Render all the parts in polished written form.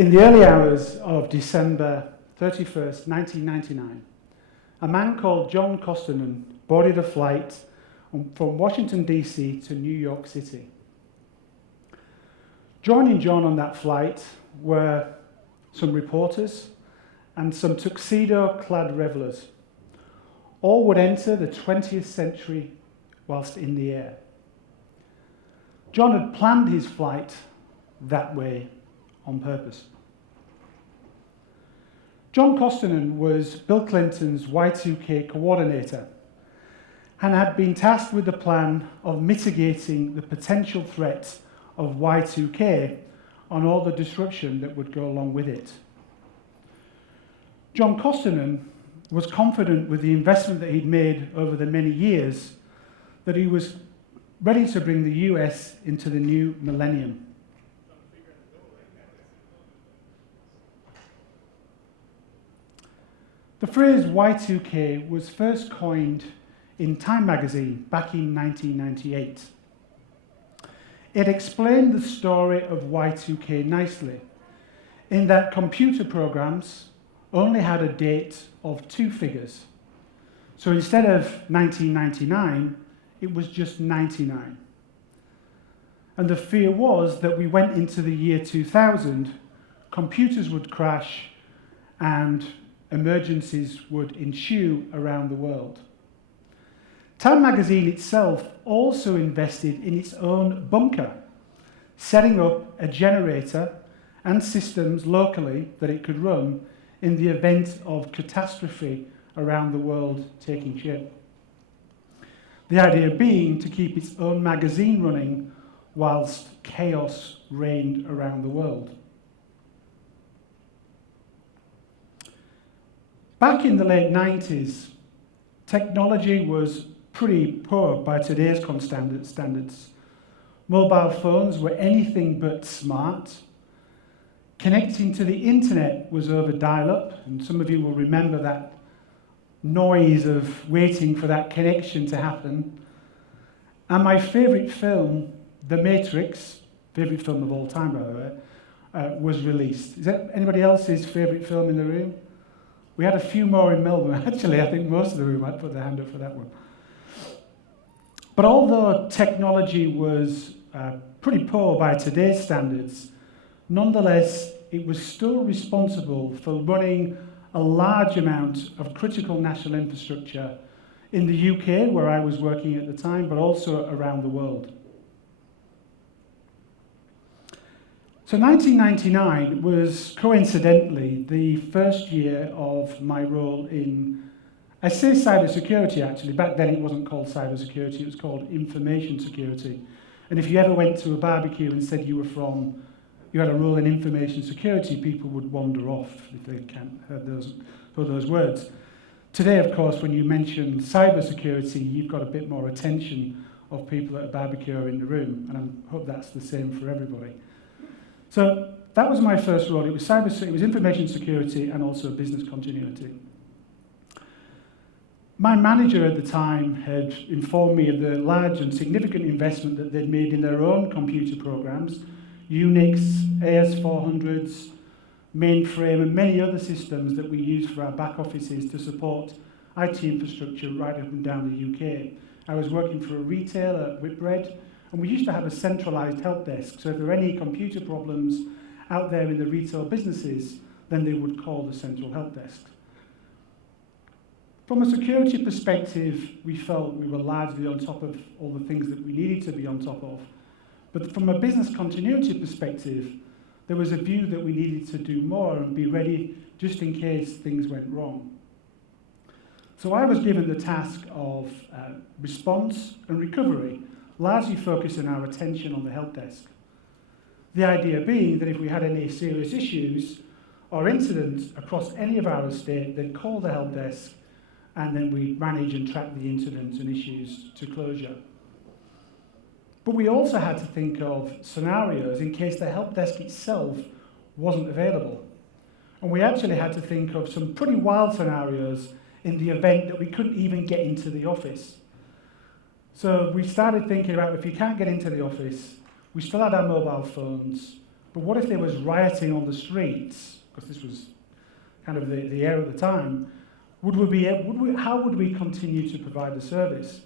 In the early hours of December 31st, 1999, a man called John Costigan boarded a flight from Washington, D.C. to New York City. Joining John on that flight were some reporters and some tuxedo-clad revelers. All would enter the 20th century whilst in the air. John had planned his flight that way on purpose. John Costigan was Bill Clinton's Y2K coordinator and had been tasked with the plan of mitigating the potential threat of Y2K on all the disruption that would go along with it. John Costigan was confident with the investment that he'd made over the many years that he was ready to bring the US into the new millennium. The phrase Y2K was first coined in Time magazine back in 1998. It explained the story of Y2K nicely, in that computer programs only had a date of 2 figures. So instead of 1999, it was just 99. And the fear was that we went into the year 2000, computers would crash and emergencies would ensue around the world. Time magazine itself also invested in its own bunker, setting up a generator and systems locally that it could run in the event of catastrophe around the world taking shape. The idea being to keep its own magazine running whilst chaos reigned around the world. Back in the late 90s, technology was pretty poor by today's standards. Mobile phones were anything but smart. Connecting to the internet was over dial-up, and some of you will remember that noise of waiting for that connection to happen. And my favourite film, The Matrix, favourite film of all time, by the way, was released. Is that anybody else's favourite film in the room? We had a few more in Melbourne. Actually, I think most of the room might put their hand up for that one. But although technology was pretty poor by today's standards, nonetheless, it was still responsible for running a large amount of critical national infrastructure in the UK, where I was working at the time, but also around the world. So 1999 was coincidentally the first year of my role in, I say cybersecurity actually, back then it wasn't called cybersecurity, it was called information security. And if you ever went to a barbecue and said you had a role in information security, people would wander off if they can't heard those words. Today, of course, when you mention cybersecurity, you've got a bit more attention of people at a barbecue or in the room, and I hope that's the same for everybody. So that was my first role. It was information security and also business continuity. My manager at the time had informed me of the large and significant investment that they'd made in their own computer programs, Unix, AS400s, mainframe, and many other systems that we use for our back offices to support IT infrastructure right up and down the UK. I was working for a retailer at Whitbread, and we used to have a centralised help desk. So if there were any computer problems out there in the retail businesses, then they would call the central help desk. From a security perspective, we felt we were largely on top of all the things that we needed to be on top of. But from a business continuity perspective, there was a view that we needed to do more and be ready just in case things went wrong. So I was given the task of response and recovery, largely focusing our attention on the help desk. The idea being that if we had any serious issues or incidents across any of our estate, they'd call the help desk, and then we'd manage and track the incidents and issues to closure. But we also had to think of scenarios in case the help desk itself wasn't available. And we actually had to think of some pretty wild scenarios in the event that we couldn't even get into the office. So we started thinking about if you can't get into the office, we still had our mobile phones, But what if there was rioting on the streets? Because this was kind of the era at the time. How would we continue to provide the service?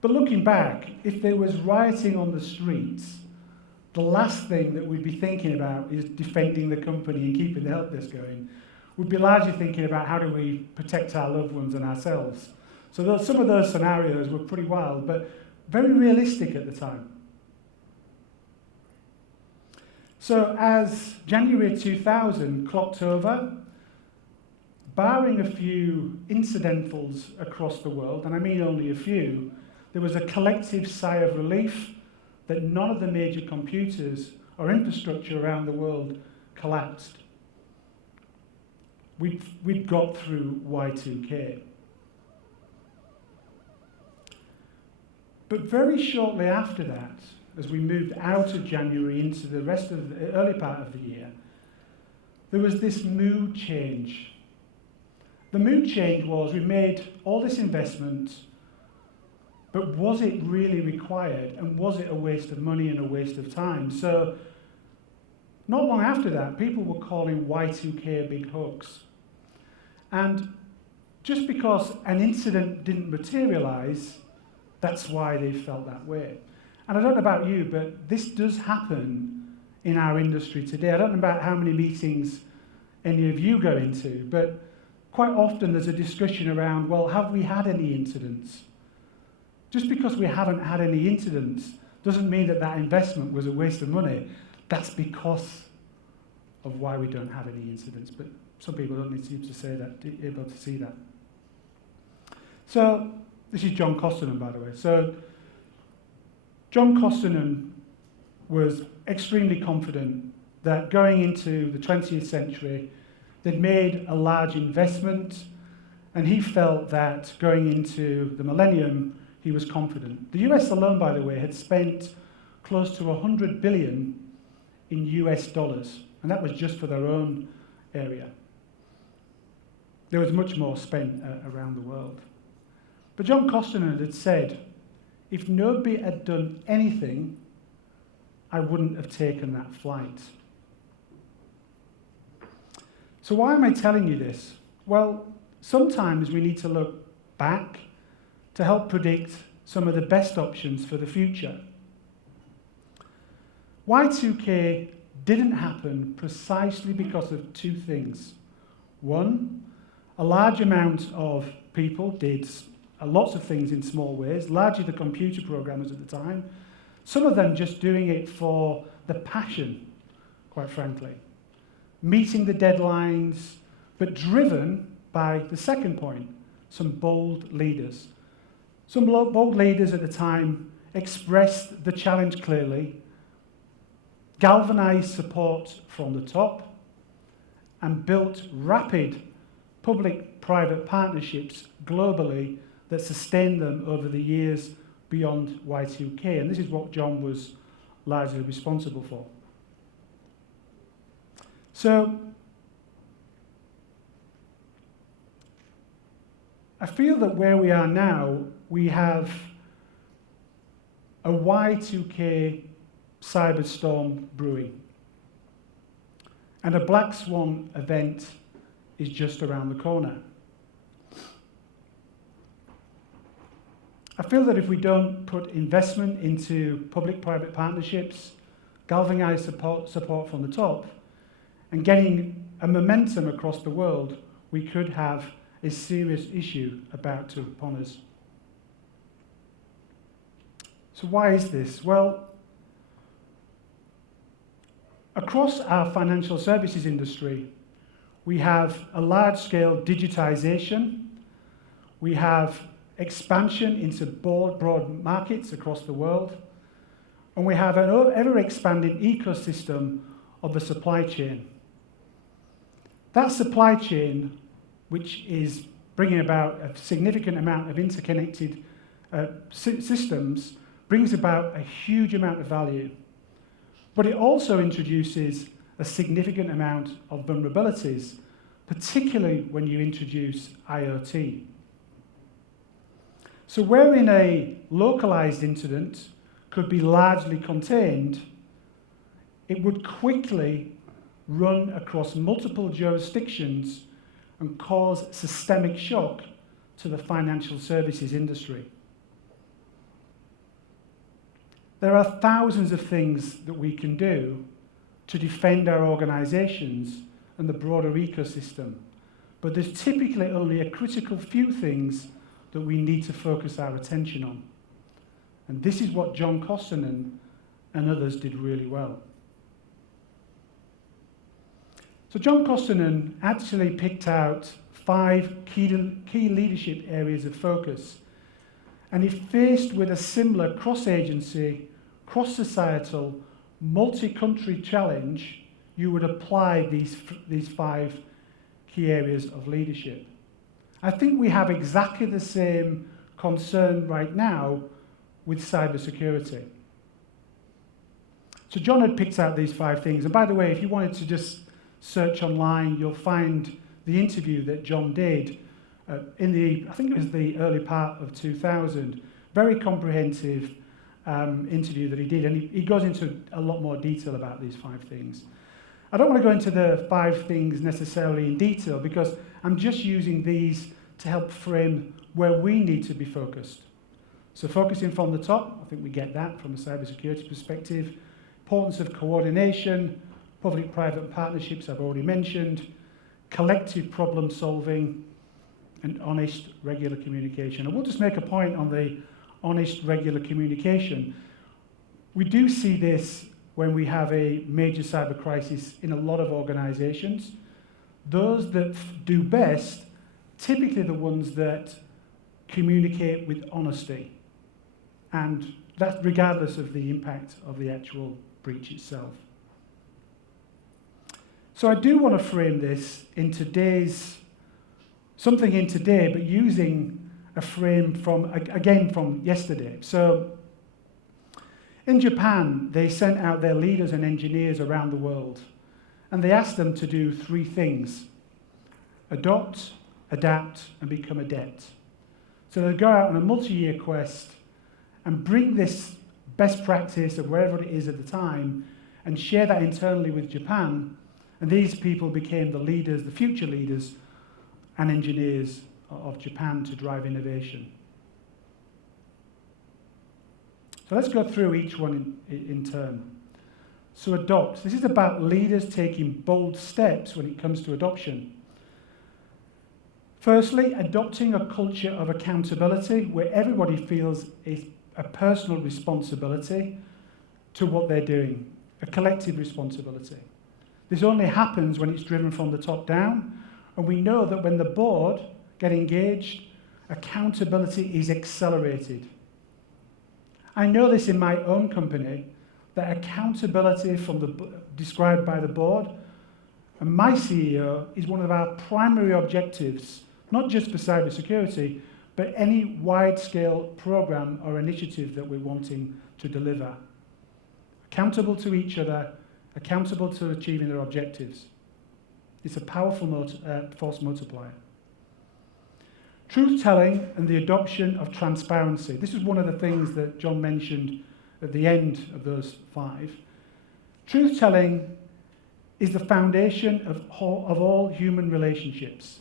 But looking back, if there was rioting on the streets, the last thing that we'd be thinking about is defending the company and keeping the help desk going. We'd be largely thinking about how do we protect our loved ones and ourselves. So some of those scenarios were pretty wild, but very realistic at the time. So as January 2000 clocked over, barring a few incidentals across the world, and I mean only a few, there was a collective sigh of relief that none of the major computers or infrastructure around the world collapsed. We'd got through Y2K. But very shortly after that, as we moved out of January into the rest of the early part of the year, there was this mood change. The mood change was we made all this investment, but was it really required? And was it a waste of money and a waste of time? So not long after that, people were calling Y2K a big hoax. And just because an incident didn't materialize, that's why they felt that way. And I don't know about you, but this does happen in our industry today. I don't know about how many meetings any of you go into, but quite often there's a discussion around, well, have we had any incidents? Just because we haven't had any incidents doesn't mean that that investment was a waste of money. That's because of why we don't have any incidents. But some people don't need to say that, able to see that. So this is John Costigan, by the way. So John Costigan was extremely confident that going into the 20th century, they'd made a large investment, and he felt that going into the millennium, he was confident. The US alone, by the way, had spent close to 100 billion in US dollars, and that was just for their own area. There was much more spent around the world. But John Costigan had said, if nobody had done anything, I wouldn't have taken that flight. So why am I telling you this? Well, sometimes we need to look back to help predict some of the best options for the future. Y2K didn't happen precisely because of two things. One, a large amount of people did lots of things in small ways, largely the computer programmers at the time, some of them just doing it for the passion, quite frankly. Meeting the deadlines, but driven by the second point, some bold leaders. Some bold leaders at the time expressed the challenge clearly, galvanized support from the top, and built rapid public-private partnerships globally that sustained them over the years beyond Y2K. And this is what John was largely responsible for. So I feel that where we are now, we have a Y2K cyberstorm brewing. And a black swan event is just around the corner. I feel that if we don't put investment into public-private partnerships, galvanized support from the top, and getting a momentum across the world, we could have a serious issue about to upon us. So why is this? Well, across our financial services industry, we have a large-scale digitization, we have expansion into broad markets across the world, and we have an ever-expanding ecosystem of the supply chain. That supply chain, which is bringing about a significant amount of interconnected systems, brings about a huge amount of value. But it also introduces a significant amount of vulnerabilities, particularly when you introduce IoT. So wherein a localized incident could be largely contained, it would quickly run across multiple jurisdictions and cause systemic shock to the financial services industry. There are thousands of things that we can do to defend our organisations and the broader ecosystem, but there's typically only a critical few things that we need to focus our attention on. And this is what John Kosonen and others did really well. So John Kosonen actually picked out 5 key leadership areas of focus, and if faced with a similar cross-agency, cross-societal, multi-country challenge, you would apply these 5 key areas of leadership. I think we have exactly the same concern right now with cybersecurity. So John had picked out these 5 things, and by the way, if you wanted to just search online, you'll find the interview that John did in the, I think it was the early part of 2000. Very comprehensive interview that he did, and he goes into a lot more detail about these 5 things. I don't want to go into the 5 things necessarily in detail because I'm just using these to help frame where we need to be focused. So focusing from the top, I think we get that from a cybersecurity perspective. Importance of coordination, public-private partnerships I've already mentioned, collective problem solving, and honest, regular communication. I will just make a point on the honest, regular communication. We do see this when we have a major cyber crisis in a lot of organizations. Those that do best, typically the ones that communicate with honesty, and that's regardless of the impact of the actual breach itself. So I do want to frame this in today's, something in today, but using a frame from, again, from yesterday. So in Japan, they sent out their leaders and engineers around the world, and they asked them to do 3 things: adopt, adapt, and become adept. So they go out on a multi-year quest and bring this best practice of wherever it is at the time and share that internally with Japan. And these people became the leaders, the future leaders and engineers of Japan to drive innovation. So let's go through each one in turn. So adopt. This is about leaders taking bold steps when it comes to adoption. Firstly, adopting a culture of accountability where everybody feels a personal responsibility to what they're doing, a collective responsibility. This only happens when it's driven from the top down, and we know that when the board get engaged, accountability is accelerated. I know this in my own company, that accountability described by the board and my CEO is one of our primary objectives, not just for cybersecurity, but any wide-scale program or initiative that we're wanting to deliver. Accountable to each other, accountable to achieving their objectives. It's a powerful force multiplier. Truth-telling and the adoption of transparency. This is one of the things that John mentioned at the end of those 5. Truth-telling is the foundation of all human relationships.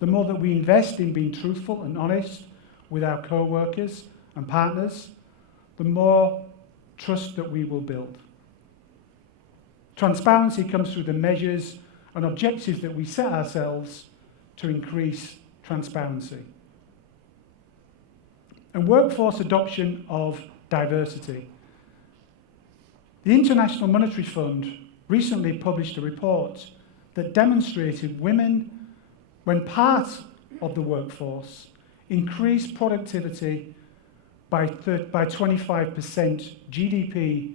The more that we invest in being truthful and honest with our co-workers and partners, the more trust that we will build. Transparency comes through the measures and objectives that we set ourselves to increase transparency. And workforce adoption of diversity. The International Monetary Fund recently published a report that demonstrated women, when part of the workforce, increased productivity by 25% GDP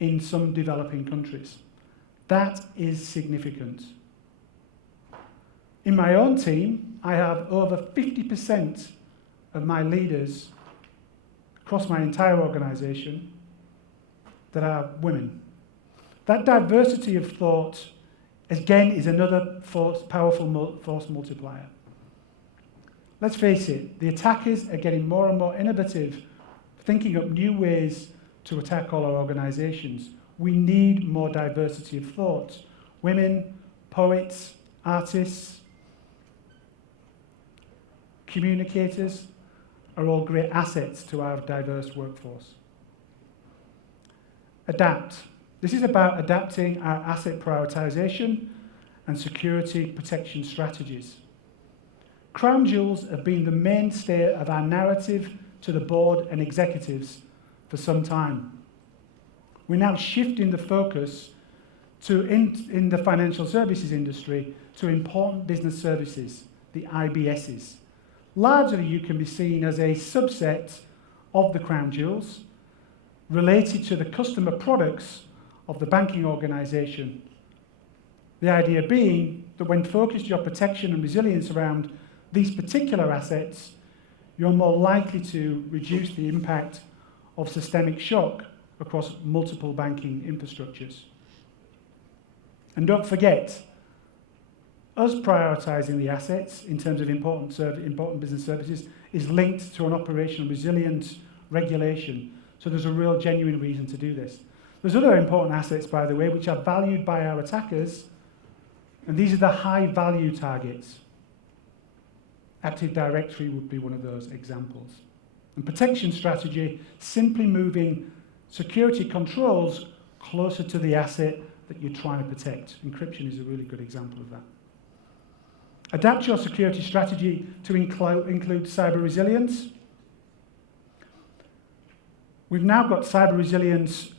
in some developing countries. That is significant. In my own team, I have over 50% of my leaders across my entire organization that are women. That diversity of thought, again, is another powerful force multiplier. Let's face it, the attackers are getting more and more innovative, thinking up new ways to attack all our organizations. we need more diversity of thought. Women, poets, artists, communicators are all great assets to our diverse workforce. Adapt. This is about adapting our asset prioritization and security protection strategies. Crown jewels have been the mainstay of our narrative to the board and executives for some time. We're now shifting the focus in the financial services industry to important business services, the IBSs. Largely, you can be seen as a subset of the crown jewels related to the customer products of the banking organisation. The idea being that when focused your protection and resilience around these particular assets, you're more likely to reduce the impact of systemic shock across multiple banking infrastructures. And don't forget, us prioritising the assets in terms of important business services is linked to an operational resilience regulation. So there's a real genuine reason to do this. There's other important assets, by the way, which are valued by our attackers, and these are the high-value targets. Active Directory would be one of those examples. And protection strategy, simply moving security controls closer to the asset that you're trying to protect. Encryption is a really good example of that. Adapt your security strategy to include cyber resilience. We've now got cyber resilience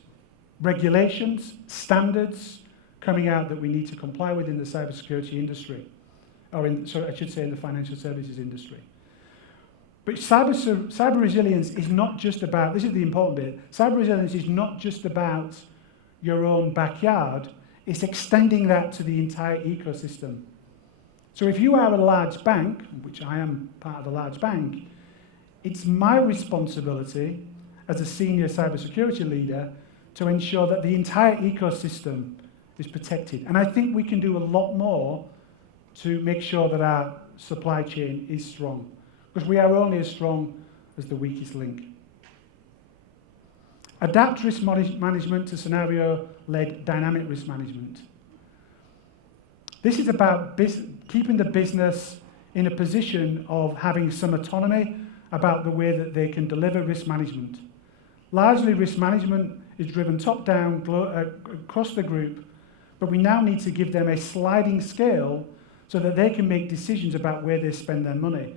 regulations, standards coming out that we need to comply with in the cybersecurity industry, or in the financial services industry. But cyber resilience is not just about, this is the important bit, cyber resilience is not just about your own backyard, it's extending that to the entire ecosystem. So if you are a large bank, which I am part of a large bank, it's my responsibility as a senior cybersecurity leader to ensure that the entire ecosystem is protected. And I think we can do a lot more to make sure that our supply chain is strong, because we are only as strong as the weakest link. Adapt risk management to scenario-led dynamic risk management. This is about keeping the business in a position of having some autonomy about the way that they can deliver risk management. Largely, risk management is driven top-down across the group, but we now need to give them a sliding scale so that they can make decisions about where they spend their money.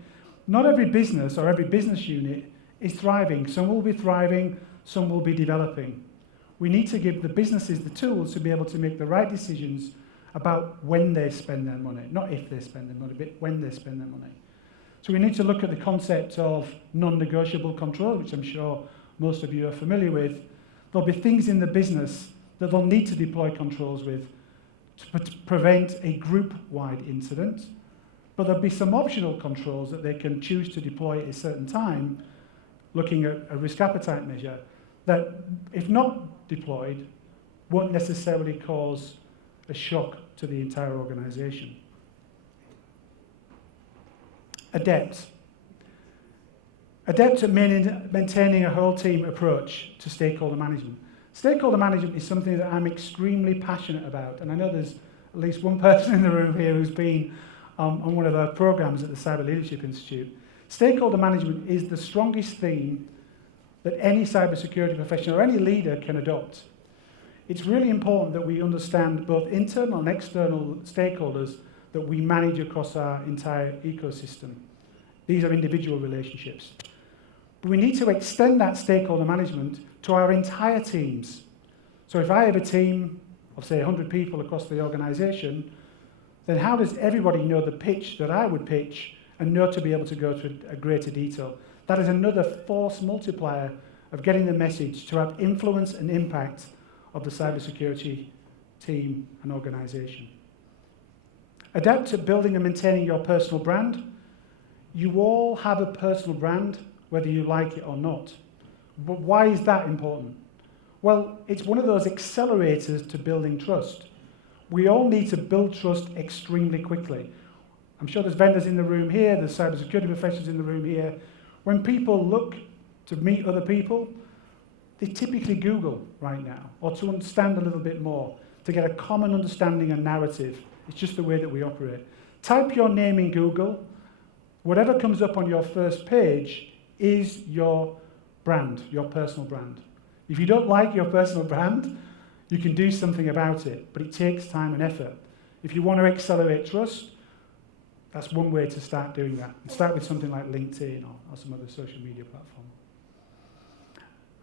Not every business or every business unit is thriving. Some will be thriving, some will be developing. We need to give the businesses the tools to be able to make the right decisions about when they spend their money. Not if they spend their money, but when they spend their money. So we need to look at the concept of non-negotiable control, which I'm sure most of you are familiar with. There'll be things in the business that they'll need to deploy controls with to prevent a group-wide incident, but there'll be some optional controls that they can choose to deploy at a certain time, looking at a risk appetite measure, that, if not deployed, won't necessarily cause a shock to the entire organisation. Adept. Adept at maintaining a whole team approach to stakeholder management. Stakeholder management is something that I'm extremely passionate about, and I know there's at least one person in the room here who's been on one of our programs at the Cyber Leadership Institute. Stakeholder management is the strongest theme that any cybersecurity professional or any leader can adopt. It's really important that we understand both internal and external stakeholders that we manage across our entire ecosystem. These are individual relationships. But we need to extend that stakeholder management to our entire teams. So if I have a team of, say, 100 people across the organisation, then how does everybody know the pitch that I would pitch and know to be able to go to a greater detail? That is another force multiplier of getting the message to have influence and impact of the cybersecurity team and organisation. Adapt to building and maintaining your personal brand. You all have a personal brand, whether you like it or not. But why is that important? Well, it's one of those accelerators to building trust. We all need to build trust extremely quickly. I'm sure there's vendors in the room here, there's cybersecurity professionals in the room here. When people look to meet other people, they typically Google right now, or to understand a little bit more, to get a common understanding and narrative. It's just the way that we operate. Type your name in Google. Whatever comes up on your first page is your brand, your personal brand. If you don't like your personal brand, you can do something about it, but it takes time and effort. If you want to accelerate trust, that's one way to start doing that. Start with something like LinkedIn or some other social media platform.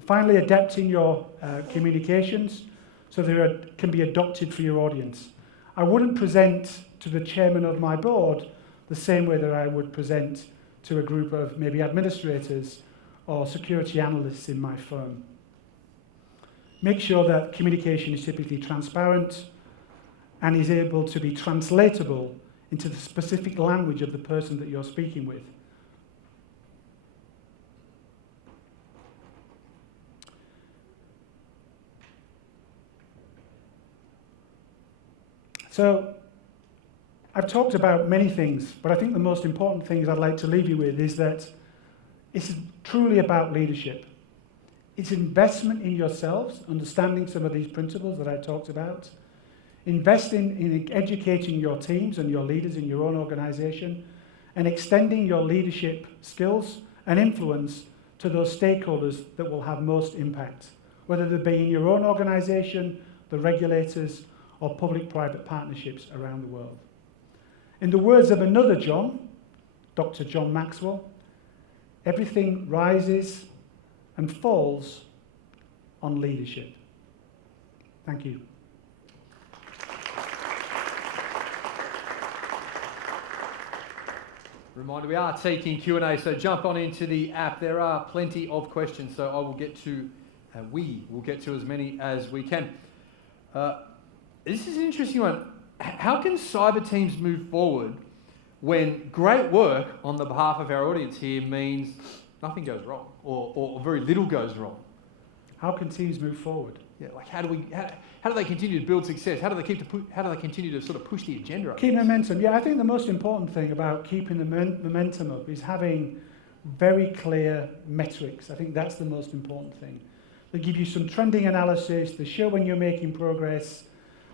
Finally, adapting your communications so they can be adopted for your audience. I wouldn't present to the chairman of my board the same way that I would present to a group of maybe administrators or security analysts in my firm. Make sure that communication is typically transparent and is able to be translatable into the specific language of the person that you're speaking with. So, I've talked about many things, but I think the most important things I'd like to leave you with is that it's truly about leadership. It's investment in yourselves, understanding some of these principles that I talked about, investing in educating your teams and your leaders in your own organization, and extending your leadership skills and influence to those stakeholders that will have most impact, whether they be in your own organization, the regulators, or public-private partnerships around the world. In the words of another John, Dr. John Maxwell, everything rises and falls on leadership. Thank you. Reminder, we are taking Q&A, so jump on into the app. There are plenty of questions, so we will get to as many as we can. This is an interesting one. How can cyber teams move forward when great work on the behalf of our audience here means nothing goes wrong or very little goes wrong? How can teams move forward? Yeah, like how do they continue to build success? How do they continue to sort of push the agenda up? Keep momentum. Yeah, I think the most important thing about keeping the momentum up is having very clear metrics. I think that's the most important thing. They give you some trending analysis. They show when you're making progress.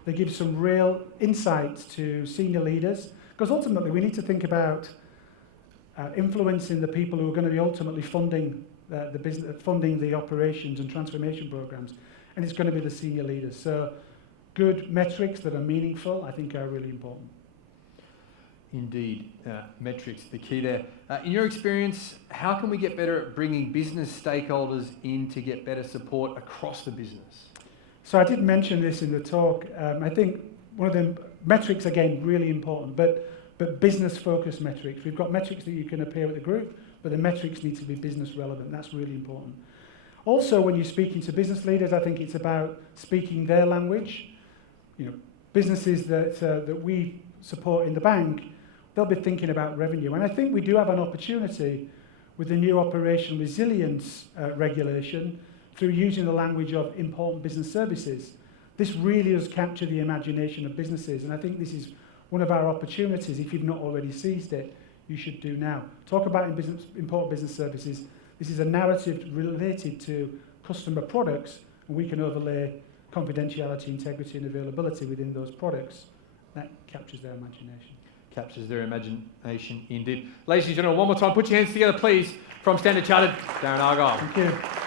They give some real insights to senior leaders, because ultimately we need to think about influencing the people who are going to be ultimately funding the business, funding the operations and transformation programs, and it's going to be the senior leaders. So good metrics that are meaningful, I think, are really important. Indeed, metrics, the key there. In your experience, how can we get better at bringing business stakeholders in to get better support across the business? So I did mention this in the talk. I think one of the metrics, again, really important, but business-focused metrics. We've got metrics that you can appear with the group, but the metrics need to be business relevant. That's really important. Also, when you're speaking to business leaders, I think it's about speaking their language. You know, businesses that we support in the bank, they'll be thinking about revenue. And I think we do have an opportunity with the new operational resilience regulation through using the language of important business services. This really does capture the imagination of businesses, and I think this is one of our opportunities. If you've not already seized it, you should do now. Talk about important business services. This is a narrative related to customer products, and we can overlay confidentiality, integrity, and availability within those products. That captures their imagination. Captures their imagination, indeed. Ladies and gentlemen, one more time, put your hands together, please, from Standard Chartered, Darren Argyle. Thank you.